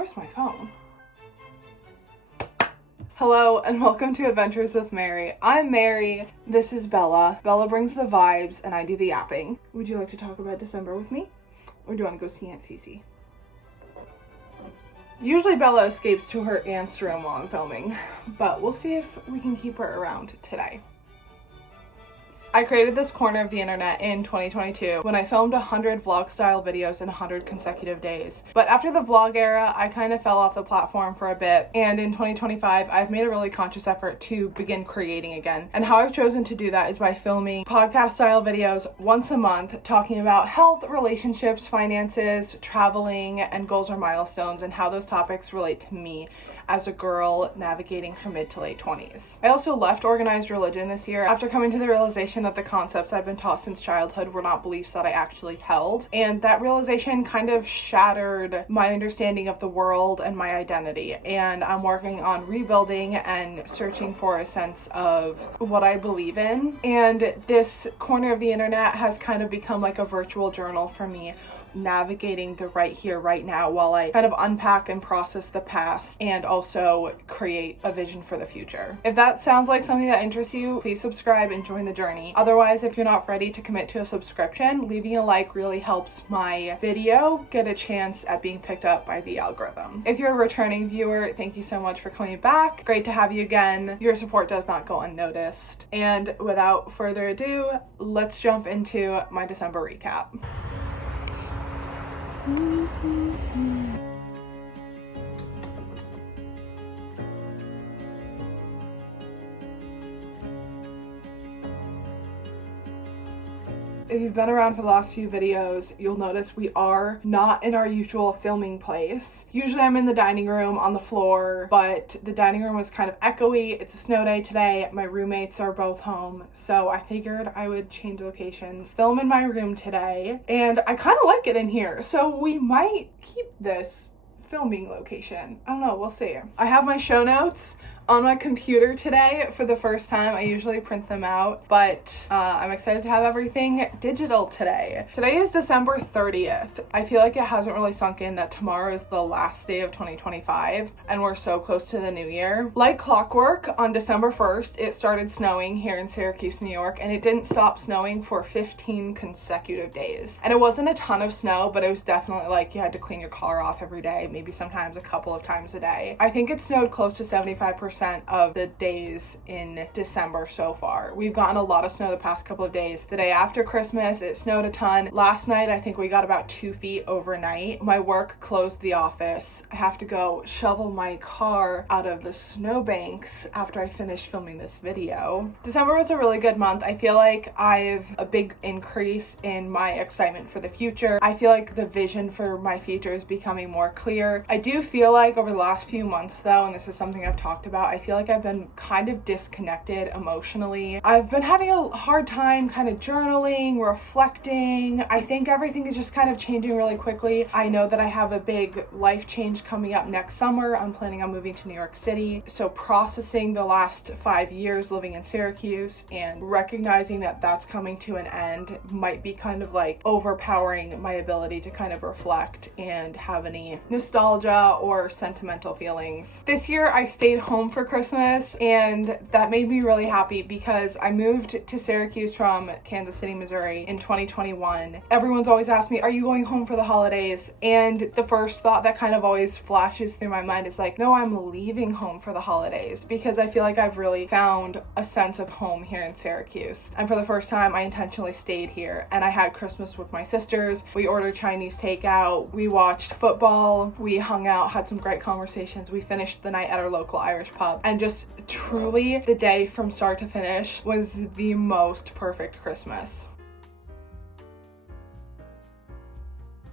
Where's my phone? Hello and welcome to Adventures with Mary. I'm Mary. This is Bella. Bella brings the vibes and I do the yapping. Would you like to talk about December with me? Or do you want to go see Aunt Cece? Usually Bella escapes to her aunt's room while I'm filming, but we'll see if we can keep her around today. I created this corner of the internet in 2022 when I filmed 100 vlog style videos in 100 consecutive days. But after the vlog era, I kind of fell off the platform for a bit, and in 2025, I've made a really conscious effort to begin creating again. And how I've chosen to do that is by filming podcast style videos once a month, talking about health, relationships, finances, traveling, and goals or milestones, and how those topics relate to me as a girl navigating her mid to late 20s. I also left organized religion this year after coming to the realization that the concepts I've been taught since childhood were not beliefs that I actually held. And that realization kind of shattered my understanding of the world and my identity. And I'm working on rebuilding and searching for a sense of what I believe in. And this corner of the internet has kind of become like a virtual journal for me, navigating the right here, right now, while I kind of unpack and process the past and also create a vision for the future. If that sounds like something that interests you, please subscribe and join the journey. Otherwise, if you're not ready to commit to a subscription, leaving a like really helps my video get a chance at being picked up by the algorithm. If you're a returning viewer, thank you so much for coming back. Great to have you again. Your support does not go unnoticed. And without further ado, let's jump into my December recap. If you've been around for the last few videos, you'll notice we are not in our usual filming place. Usually I'm in the dining room on the floor, but the dining room was kind of echoey. It's a snow day today. My roommates are both home, so I figured I would change locations, film in my room today, and I kind of like it in here, so we might keep this filming location. I don't know, we'll see. I have my show notes on my computer today for the first time. I usually print them out, but I'm excited to have everything digital today. Today is December 30th. I feel like it hasn't really sunk in that tomorrow is the last day of 2025 and we're so close to the new year. Like clockwork, on December 1st, it started snowing here in Syracuse, New York, and it didn't stop snowing for 15 consecutive days. And it wasn't a ton of snow, but it was definitely like you had to clean your car off every day, maybe sometimes a couple of times a day. I think it snowed close to 75% of the days in December so far. We've gotten a lot of snow the past couple of days. The day after Christmas, it snowed a ton. Last night, I think we got about 2 feet overnight. My work closed the office. I have to go shovel my car out of the snowbanks after I finish filming this video. December was a really good month. I feel like I've a big increase in my excitement for the future. I feel like the vision for my future is becoming more clear. I do feel like over the last few months though, and this is something I've talked about, I feel like I've been kind of disconnected emotionally. I've been having a hard time kind of journaling, reflecting. I think everything is just kind of changing really quickly. I know that I have a big life change coming up next summer. I'm planning on moving to New York City. So processing the last 5 years living in Syracuse and recognizing that that's coming to an end might be kind of like overpowering my ability to kind of reflect and have any nostalgia or sentimental feelings. This year I stayed home for Christmas, and that made me really happy because I moved to Syracuse from Kansas City, Missouri in 2021. Everyone's always asked me, are you going home for the holidays? And the first thought that kind of always flashes through my mind is like, no, I'm leaving home for the holidays, because I feel like I've really found a sense of home here in Syracuse. And for the first time, I intentionally stayed here, and I had Christmas with my sisters. We ordered Chinese takeout, we watched football, we hung out, had some great conversations. We finished the night at our local Irish pub, and just truly the day from start to finish was the most perfect Christmas.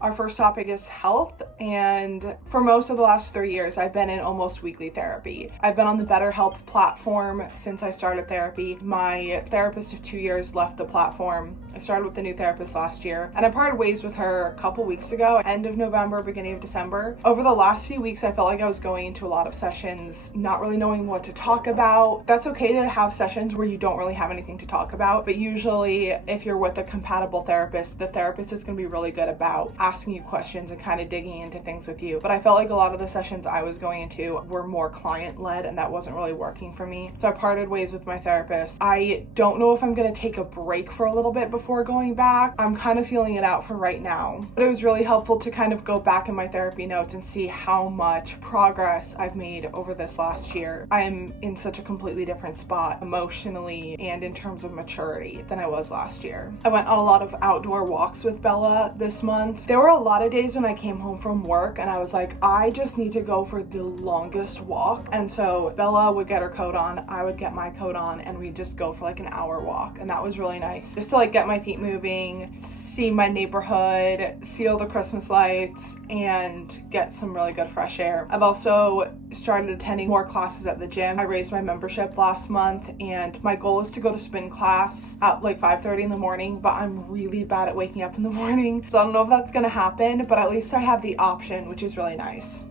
Our first topic is health, and for most of the last 3 years, I've been in almost weekly therapy. I've been on the BetterHelp platform since I started therapy. My therapist of 2 years left the platform. I started with a new therapist last year, and I parted ways with her a couple weeks ago, end of November, beginning of December. Over the last few weeks, I felt like I was going into a lot of sessions, not really knowing what to talk about. That's okay to have sessions where you don't really have anything to talk about, but usually if you're with a compatible therapist, the therapist is going to be really good about asking asking you questions and kind of digging into things with you. But I felt like a lot of the sessions I was going into were more client-led, and that wasn't really working for me. So I parted ways with my therapist. I don't know if I'm going to take a break for a little bit before going back. I'm kind of feeling it out for right now. But it was really helpful to kind of go back in my therapy notes and see how much progress I've made over this last year. I am in such a completely different spot emotionally and in terms of maturity than I was last year. I went on a lot of outdoor walks with Bella this month. There were a lot of days when I came home from work and I was like, I just need to go for the longest walk. And so Bella would get her coat on, I would get my coat on, and we'd just go for like an hour walk. And that was really nice. Just to like get my feet moving, see my neighborhood, see all the Christmas lights, and get some really good fresh air. I've also started attending more classes at the gym. I raised my membership last month, and my goal is to go to spin class at like 5:30 in the morning, but I'm really bad at waking up in the morning. So I don't know if that's gonna happen, but at least I have the option, which is really nice.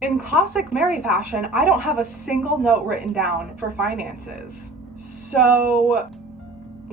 In classic Mary fashion, I don't have a single note written down for finances. So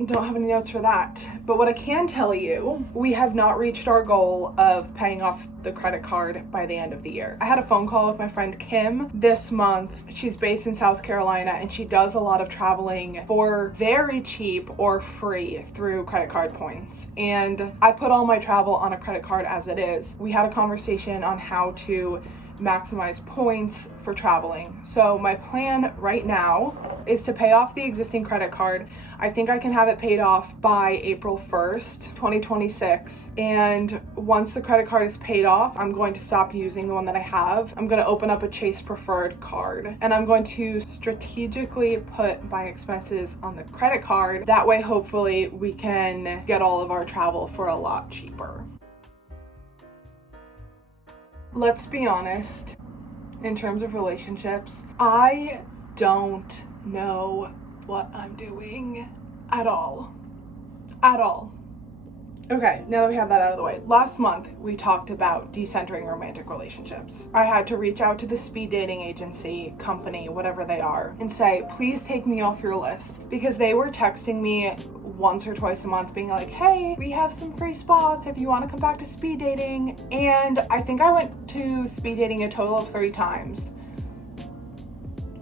don't have any notes for that. But what I can tell you, we have not reached our goal of paying off the credit card by the end of the year. I had a phone call with my friend Kim this month. She's based in South Carolina and she does a lot of traveling for very cheap or free through credit card points. And I put all my travel on a credit card as it is. We had a conversation on how to maximize points for traveling. So my plan right now is to pay off the existing credit card. I think I can have it paid off by April 1st, 2026. And once the credit card is paid off, I'm going to stop using the one that I have. I'm going to open up a Chase Preferred card, and I'm going to strategically put my expenses on the credit card. That way, hopefully, we can get all of our travel for a lot cheaper. Let's be honest, in terms of relationships, I don't know what I'm doing at all. At all. Okay, now that we have that out of the way, last month we talked about decentering romantic relationships. I had to reach out to the speed dating agency, company, whatever they are, and say, please take me off your list, because they were texting me once or twice a month being like, hey, we have some free spots if you want to come back to speed dating. And I think I went to speed dating a total of 3 times.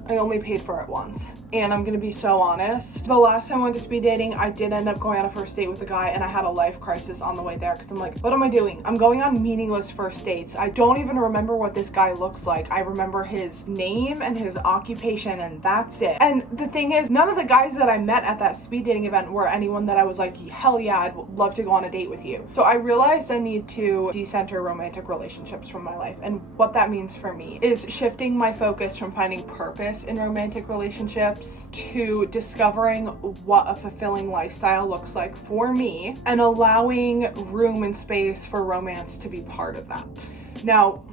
I only paid for it once. And I'm gonna be so honest, the last time I went to speed dating, I did end up going on a first date with a guy, and I had a life crisis on the way there because I'm like, what am I doing? I'm going on meaningless first dates. I don't even remember what this guy looks like. I remember his name and his occupation, and that's it. And the thing is, none of the guys that I met at that speed dating event were anyone that I was like, hell yeah, I'd love to go on a date with you. So I realized I need to decenter romantic relationships from my life. And what that means for me is shifting my focus from finding purpose in romantic relationships to discovering what a fulfilling lifestyle looks like for me and allowing room and space for romance to be part of that. Now,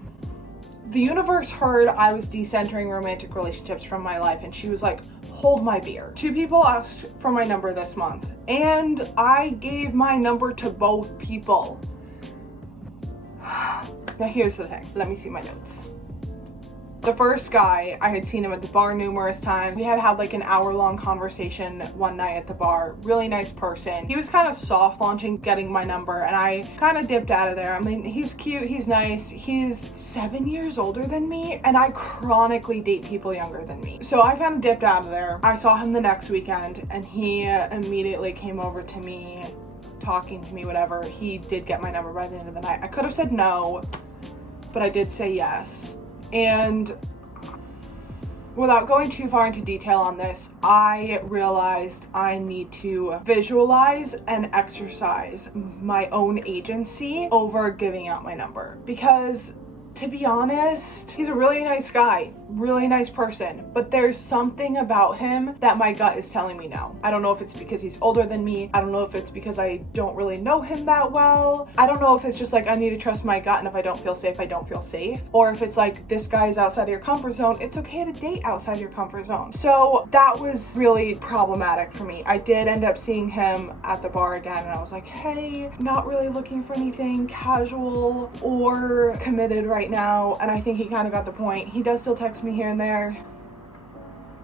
the universe heard I was decentering romantic relationships from my life, and she was like, hold my beer. 2 people asked for my number this month, and I gave my number to both people. Now here's the thing. Let me see my notes. The first guy, I had seen him at the bar numerous times. We had like an hour-long conversation one night at the bar. Really nice person. He was kind of soft launching getting my number, and I kind of dipped out of there. I mean, he's cute, he's nice. He's 7 years older than me, and I chronically date people younger than me. So I kind of dipped out of there. I saw him the next weekend, and he immediately came over to me, talking to me, whatever. He did get my number by the end of the night. I could have said no, but I did say yes. And without going too far into detail on this, I realized I need to visualize and exercise my own agency over giving out my number. Because, to be honest, he's a really nice guy, really nice person, but there's something about him that my gut is telling me no. I don't know if it's because he's older than me. I don't know if it's because I don't really know him that well. I don't know if it's just like I need to trust my gut, and if I don't feel safe, I don't feel safe. Or if it's like, this guy is outside of your comfort zone, it's okay to date outside your comfort zone. So that was really problematic for me. I did end up seeing him at the bar again, and I was like, hey, not really looking for anything casual or committed right now. And I think he kind of got the point. He does still text me here and there.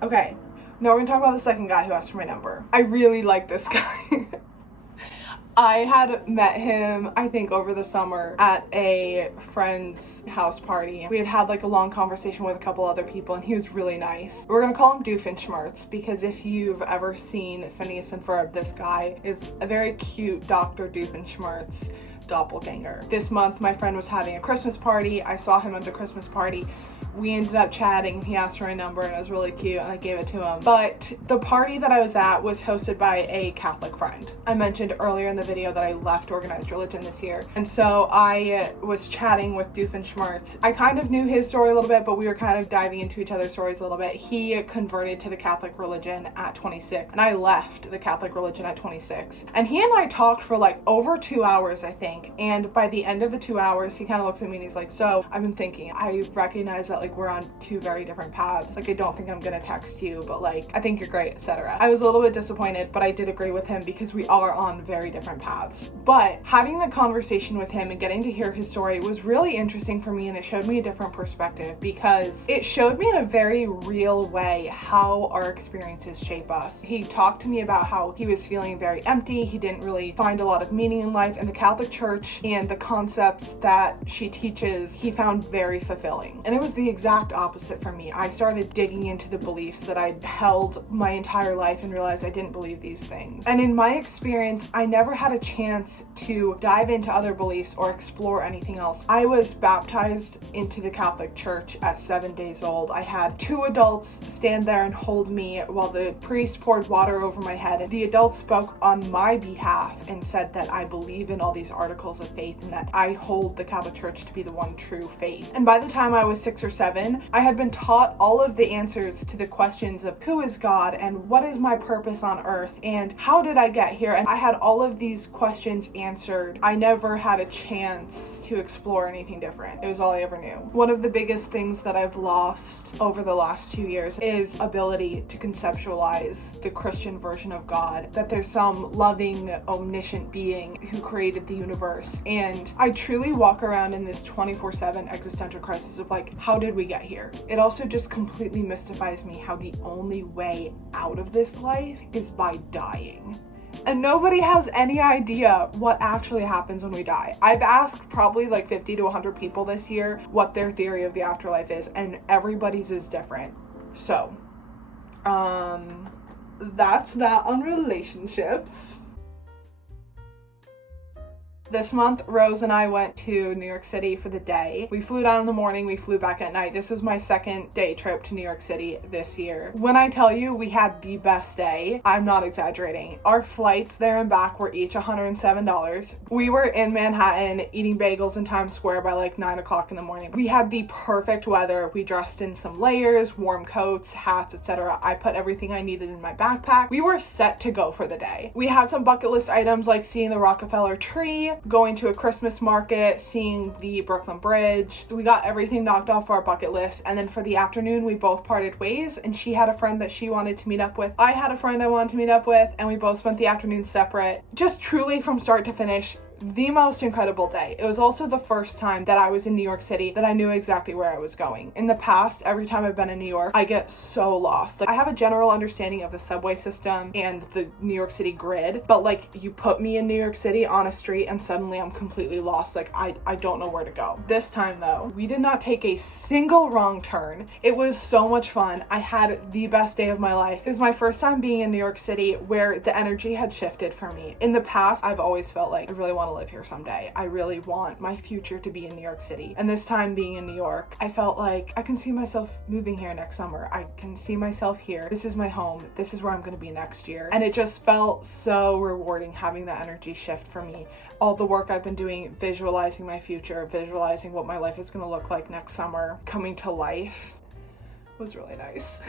Okay, now we're gonna talk about the second guy who asked for my number. I really like this guy. I had met him, I think, over the summer at a friend's house party. We had had like a long conversation with a couple other people, and he was really nice. We're gonna call him Doofenshmirtz because if you've ever seen Phineas and Ferb, this guy is a very cute Dr. Doofenshmirtz doppelganger. This month, my friend was having a Christmas party. I saw him at the Christmas party. We ended up chatting, and he asked for my number, and it was really cute, and I gave it to him. But the party that I was at was hosted by a Catholic friend. I mentioned earlier in the video that I left organized religion this year, and so I was chatting with Doofenshmirtz. I kind of knew his story a little bit, but we were kind of diving into each other's stories a little bit. He converted to the Catholic religion at 26, and I left the Catholic religion at 26. And he and I talked for like over 2 hours, I think. And by the end of the 2 hours, he kind of looks at me and he's like, so I've been thinking, I recognize that like we're on two very different paths. Like, I don't think I'm gonna text you, but like, I think you're great, etc. I was a little bit disappointed, but I did agree with him because we are on very different paths. But having the conversation with him and getting to hear his story was really interesting for me, and it showed me a different perspective because it showed me in a very real way how our experiences shape us. He talked to me about how he was feeling very empty. He didn't really find a lot of meaning in life, and the Catholic Church and the concepts that she teaches, he found very fulfilling. And it was the exact opposite for me. I started digging into the beliefs that I'd held my entire life and realized I didn't believe these things. And in my experience, I never had a chance to dive into other beliefs or explore anything else. I was baptized into the Catholic Church at 7 days old. I had two adults stand there and hold me while the priest poured water over my head. And the adults spoke on my behalf and said that I believe in all these articles of faith and that I hold the Catholic Church to be the one true faith. And by the time I was 6 or 7, I had been taught all of the answers to the questions of who is God and what is my purpose on earth and how did I get here, and I had all of these questions answered. I never had a chance to explore anything different. It was all I ever knew. One of the biggest things that I've lost over the last 2 years is ability to conceptualize the Christian version of God, that there's some loving, omniscient being who created the universe. And I truly walk around in this 24/7 existential crisis of like, how did we get here? It also just completely mystifies me how the only way out of this life is by dying. And nobody has any idea what actually happens when we die. I've asked probably like 50 to 100 people this year what their theory of the afterlife is, and everybody's is different. So, that's that on relationships. This month, Rose and I went to New York City for the day. We flew down in the morning, we flew back at night. This was my second day trip to New York City this year. When I tell you we had the best day, I'm not exaggerating. Our flights there and back were each $107. We were in Manhattan eating bagels in Times Square by like 9 o'clock in the morning. We had the perfect weather. We dressed in some layers, warm coats, hats, etc. I put everything I needed in my backpack. We were set to go for the day. We had some bucket list items like seeing the Rockefeller tree, going to a Christmas market, seeing the Brooklyn Bridge. We got everything knocked off our bucket list, and then for the afternoon we both parted ways, and she had a friend that she wanted to meet up with. I had a friend I wanted to meet up with, and we both spent the afternoon separate. Just truly from start to finish, the most incredible day. It was also the first time that I was in New York City that I knew exactly where I was going. In the past, every time I've been in New York, I get so lost. Like, I have a general understanding of the subway system and the New York City grid, but like, you put me in New York City on a street and suddenly I'm completely lost. Like, I don't know where to go. This time though, we did not take a single wrong turn. It was so much fun. I had the best day of my life. It was my first time being in New York City where the energy had shifted for me. In the past, I've always felt like I really want to live here someday. I really want my future to be in New York City. And this time being in New York, I felt like I can see myself moving here next summer. I can see myself here. This is my home. This is where I'm going to be next year. And it just felt so rewarding having that energy shift for me. All the work I've been doing, visualizing my future, visualizing what my life is going to look like next summer, coming to life was really nice.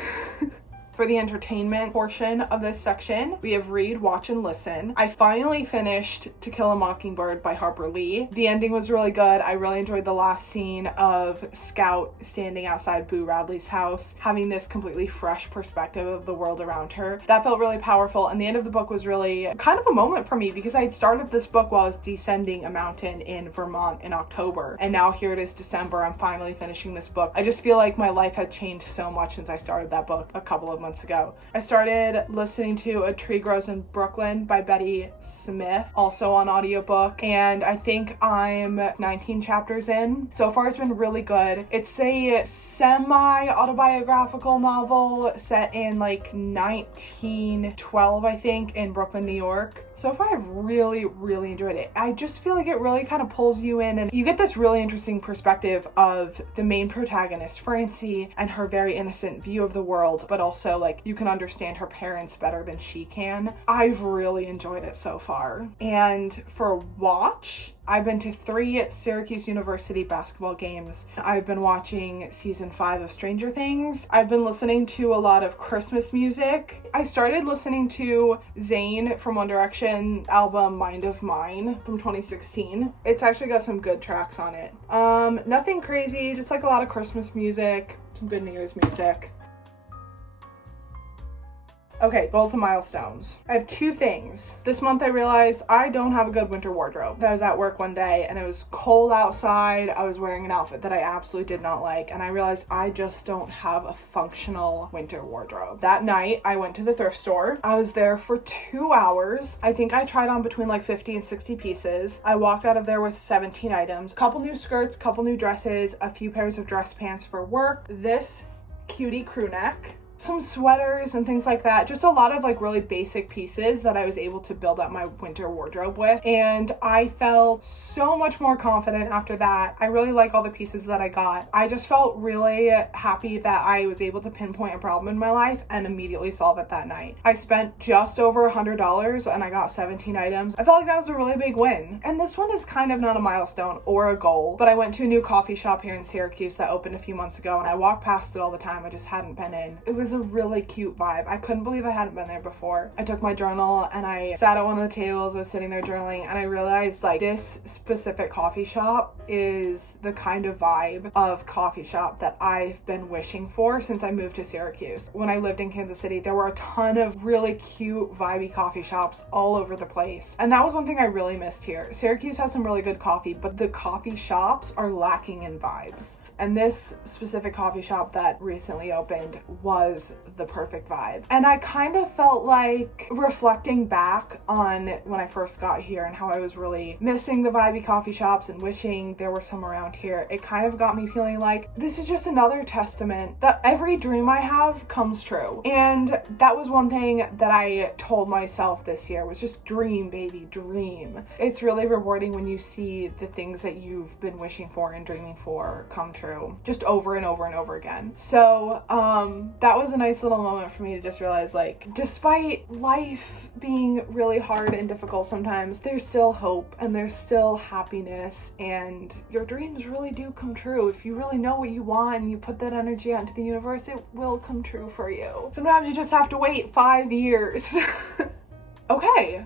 For the entertainment portion of this section, we have read, watch, and listen. I finally finished To Kill a Mockingbird by Harper Lee. The ending was really good. I really enjoyed the last scene of Scout standing outside Boo Radley's house, having this completely fresh perspective of the world around her. That felt really powerful, and the end of the book was really kind of a moment for me because I had started this book while I was descending a mountain in Vermont in October, and now here it is December. I'm finally finishing this book. I just feel like my life had changed so much since I started that book a couple of months ago. I started listening to A Tree Grows in Brooklyn by Betty Smith, also on audiobook, and I think I'm 19 chapters in. So far it's been really good. It's a semi-autobiographical novel set in like 1912, I think, in Brooklyn, New York. So far I've really enjoyed it. I just feel like it really kind of pulls you in, and you get this really interesting perspective of the main protagonist, Francie, and her very innocent view of the world, but also like you can understand her parents better than she can. I've really enjoyed it so far. And for a watch, I've been to 3 Syracuse University basketball games. I've been watching season 5 of Stranger Things. I've been listening to a lot of Christmas music. I started listening to Zayn from One Direction album Mind of Mine from 2016. It's actually got some good tracks on it. Nothing crazy, just like a lot of Christmas music, some good New Year's music. Okay, goals and milestones. I have 2 things. This month I realized I don't have a good winter wardrobe. I was at work one day and it was cold outside. I was wearing an outfit that I absolutely did not like, and I realized I just don't have a functional winter wardrobe. That night I went to the thrift store. I was there for 2 hours. I think I tried on between like 50 and 60 pieces. I walked out of there with 17 items. Couple new skirts, couple new dresses, a few pairs of dress pants for work, this cutie crew neck, some sweaters and things like that. Just a lot of like really basic pieces that I was able to build up my winter wardrobe with. And I felt so much more confident after that. I really like all the pieces that I got. I just felt really happy that I was able to pinpoint a problem in my life and immediately solve it that night. I spent just over $100 and I got 17 items. I felt like that was a really big win. And this one is kind of not a milestone or a goal, but I went to a new coffee shop here in Syracuse that opened a few months ago, and I walk past it all the time. I just hadn't been in. It was a really cute vibe. I couldn't believe I hadn't been there before. I took my journal and I sat at one of the tables. I was sitting there journaling, and I realized like this specific coffee shop is the kind of vibe of coffee shop that I've been wishing for since I moved to Syracuse. When I lived in Kansas City, there were a ton of really cute vibey coffee shops all over the place, and that was one thing I really missed here. Syracuse has some really good coffee, but the coffee shops are lacking in vibes, and this specific coffee shop that recently opened was the perfect vibe. And I kind of felt like, reflecting back on when I first got here and how I was really missing the vibey coffee shops and wishing there were some around here, it kind of got me feeling like this is just another testament that every dream I have comes true. And that was one thing that I told myself this year, was just dream, baby, dream. It's really rewarding when you see the things that you've been wishing for and dreaming for come true, just over and over and over again. So that was a nice little moment for me to just realize, like, despite life being really hard and difficult sometimes, there's still hope and there's still happiness, and your dreams really do come true. If you really know what you want and you put that energy out into the universe, it will come true for you. Sometimes you just have to wait 5 years. Okay,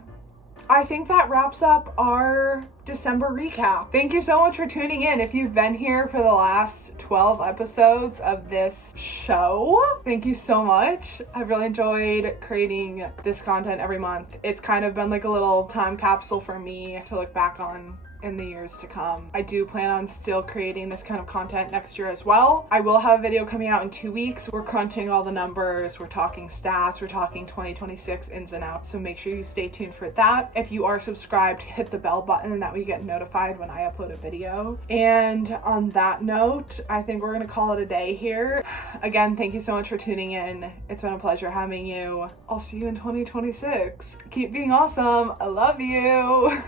I think that wraps up our December recap. Thank you so much for tuning in. If you've been here for the last 12 episodes of this show, thank you so much. I've really enjoyed creating this content every month. It's kind of been like a little time capsule for me to look back on in the years to come. I do plan on still creating this kind of content next year as well. I will have a video coming out in 2 weeks. We're crunching all the numbers, we're talking stats, we're talking 2026 ins and outs, so make sure you stay tuned for that. If you are subscribed, hit the bell button, and that way you get notified when I upload a video. And on that note, I think we're gonna call it a day here. Again, thank you so much for tuning in. It's been a pleasure having you. I'll see you in 2026. Keep being awesome. I love you.